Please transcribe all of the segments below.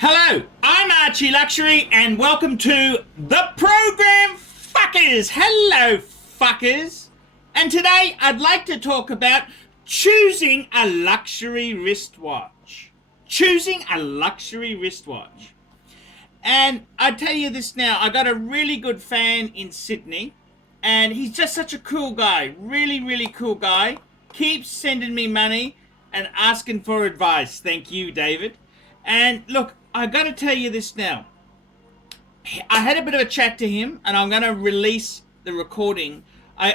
Hello, I'm ArchieLuxury and welcome to the program Fuckers. Hello, fuckers. And today I'd like to talk about choosing a luxury wristwatch. Choosing a luxury wristwatch. And I tell you this now, I got a really good fan in Sydney and he's just such a cool guy. Really, really cool guy. Keeps sending me money and asking for advice. Thank you, David. And look, I got to tell you this now. I had a bit of a chat to him, and I'm going to release the recording,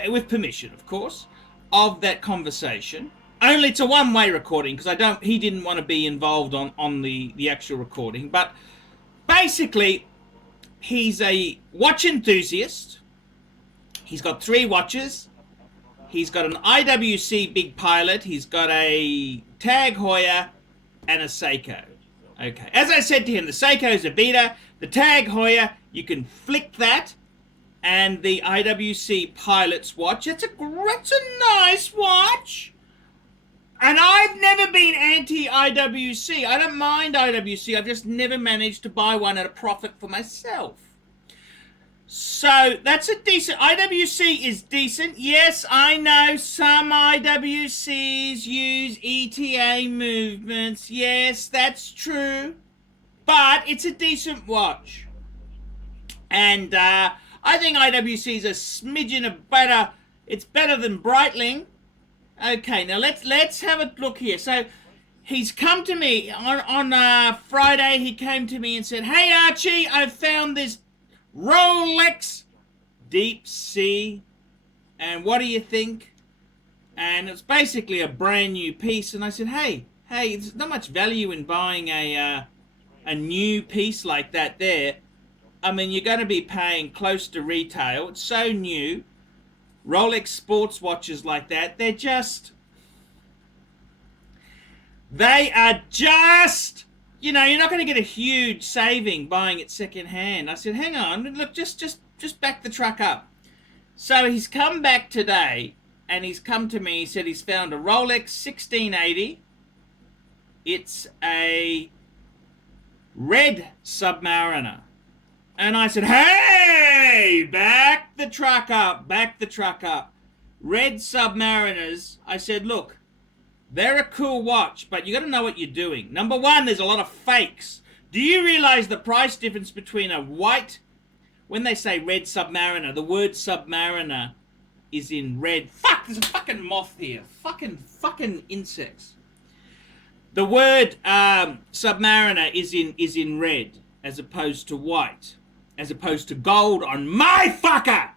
with permission, of course, of that conversation. Only it's a one-way recording because he didn't want to be involved on the actual recording. But basically, he's a watch enthusiast. He's got 3 watches. He's got an IWC Big Pilot. He's got a Tag Heuer and a Seiko. Okay, as I said to him, the Seiko's a beater. The Tag Heuer, you can flick that. And the IWC Pilot's watch, it's a nice watch. And I've never been anti-IWC. I don't mind IWC. I've just never managed to buy one at a profit for myself. So that's a decent, IWC is decent. Yes, I know some IWCs use ETA movements. Yes, that's true. But it's a decent watch. And I think IWC is a smidgen of better. It's better than Breitling. Okay, now let's have a look here. So he's come to me on Friday. He came to me and said, "Hey Archie, I've found this Rolex Deep Sea, and what do you think?" And it's basically a brand new piece. And I said, hey, there's not much value in buying a new piece like that there. I mean, you're going to be paying close to retail. It's so new. Rolex sports watches like that, they are just, you know, you're not going to get a huge saving buying it second hand. I said, hang on, look, just back the truck up. So he's come back today and he's come to me. He said he's found a Rolex 1680. It's a red Submariner. And I said, hey, back the truck up. Red Submariners. I said, look, they're a cool watch, but you got to know what you're doing. Number one, there's a lot of fakes. Do you realize the price difference between a white, when they say red Submariner, the word Submariner is in red. Fuck, there's a fucking moth here. Fucking insects. The word Submariner is in red as opposed to white, as opposed to gold on my fucker.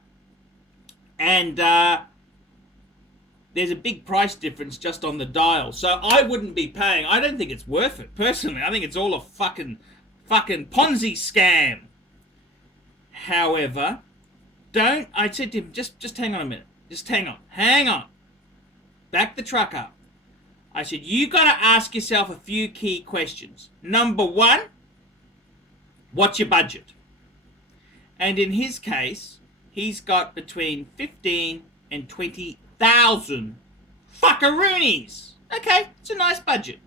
And there's a big price difference just on the dial. So I wouldn't be paying. I don't think it's worth it, personally. I think it's all a fucking Ponzi scam. However, I said to him, just hang on a minute. Just hang on. Back the truck up. I said, you got to ask yourself a few key questions. Number one, what's your budget? And in his case, he's got between 15 and 20,000 fuckaroonies. Okay, it's a nice budget.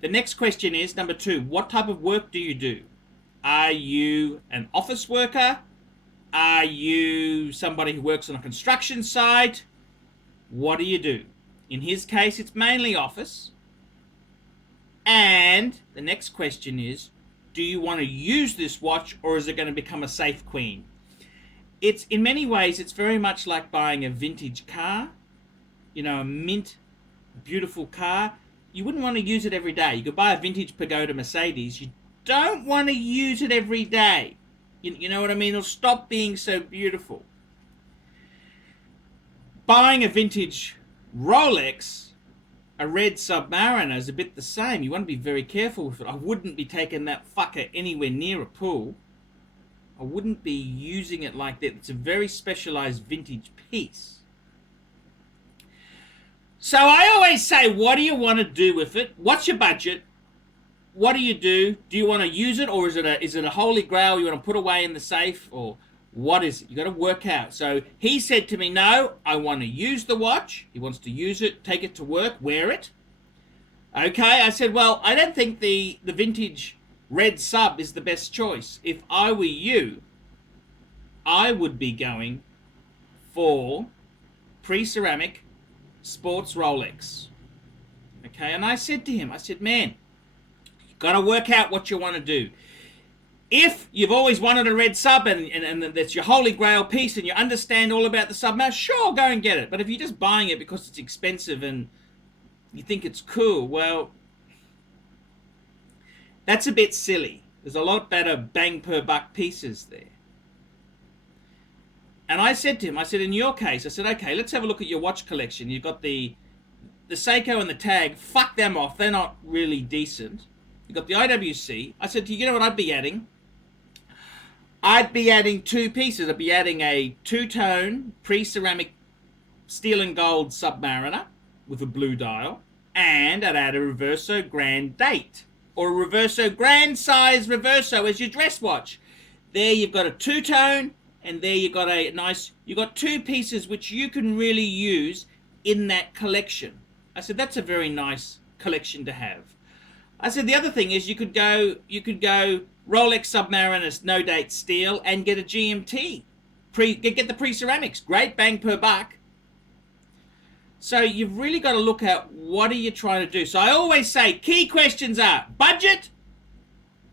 The next question is, number 2, what type of work do you do? Are you an office worker? Are you somebody who works on a construction site? What do you do? In his case, it's mainly office. And the next question is, do you want to use this watch, or is it going to become a safe queen? It's, in many ways, it's very much like buying a vintage car. You know, a mint, beautiful car. You wouldn't want to use it every day. You could buy a vintage Pagoda Mercedes. You don't want to use it every day. You know what I mean? It'll stop being so beautiful. Buying a vintage Rolex, a red Submariner, is a bit the same. You want to be very careful with it. I wouldn't be taking that fucker anywhere near a pool. I wouldn't be using it like that. It's a very specialized vintage piece. So I always say, what do you want to do with it? What's your budget? What do you do? Do you want to use it, or is it a holy grail you want to put away in the safe, or what is it? You got to work out. So he said to me, no, I want to use the watch. He wants to use it, take it to work, wear it. Okay, I said, well, I don't think the vintage red sub is the best choice. If I were you, I would be going for pre-ceramic sports Rolex. Okay, and I said to him, I said, man, you got to work out what you want to do. If you've always wanted a red sub and that's your holy grail piece and you understand all about the sub, now sure, go and get it. But if you're just buying it because it's expensive and you think it's cool, well, that's a bit silly. There's a lot better bang per buck pieces there. And I said to him, I said, in your case, I said, okay, let's have a look at your watch collection. You've got the Seiko and the Tag. Fuck them off. They're not really decent. You've got the IWC. I said, you know what I'd be adding? I'd be adding two pieces. I'd be adding a two-tone pre-ceramic steel and gold Submariner with a blue dial. And I'd add a Reverso Grand Date. Or a Reverso Grand Size Reverso as your dress watch. There you've got a two-tone. And there you got you got two pieces which you can really use in that collection. I said, that's a very nice collection to have. I said, the other thing is you could go Rolex Submariner no date steel and get a GMT. Get the pre-ceramics. Great bang per buck. So you've really got to look at what are you trying to do. So I always say key questions are budget,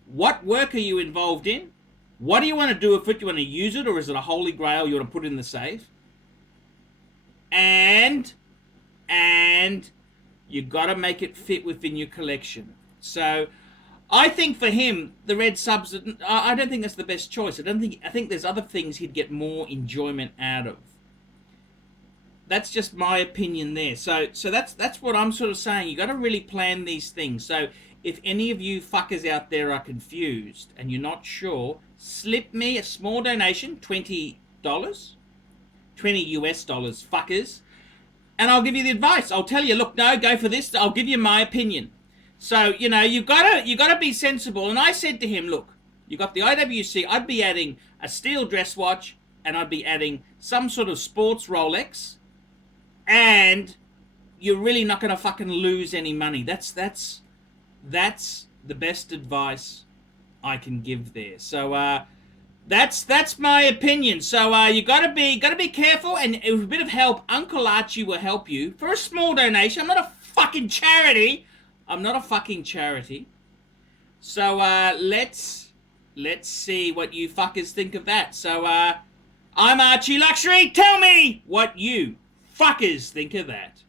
what work are you involved in? What do you want to do with it? Do you want to use it, or is it a holy grail you want to put in the safe? And you got to make it fit within your collection. So I think for him, the red subs, I don't think that's the best choice. I think there's other things he'd get more enjoyment out of. That's just my opinion there. So that's what I'm sort of saying. You got to really plan these things. So if any of you fuckers out there are confused and you're not sure, slip me a small donation, $20, $20 US dollars, fuckers, and I'll give you the advice. I'll tell you, look, no, go for this. I'll give you my opinion. So, you know, you gotta be sensible. And I said to him, look, you got the IWC. I'd be adding a steel dress watch, and I'd be adding some sort of sports Rolex, and you're really not gonna fucking lose any money. That's the best advice I can give there. So that's my opinion. So you gotta be careful, and with a bit of help, Uncle Archie will help you for a small donation. I'm not a fucking charity. So let's see what you fuckers think of that. So I'm ArchieLuxury. Tell me what you fuckers think of that.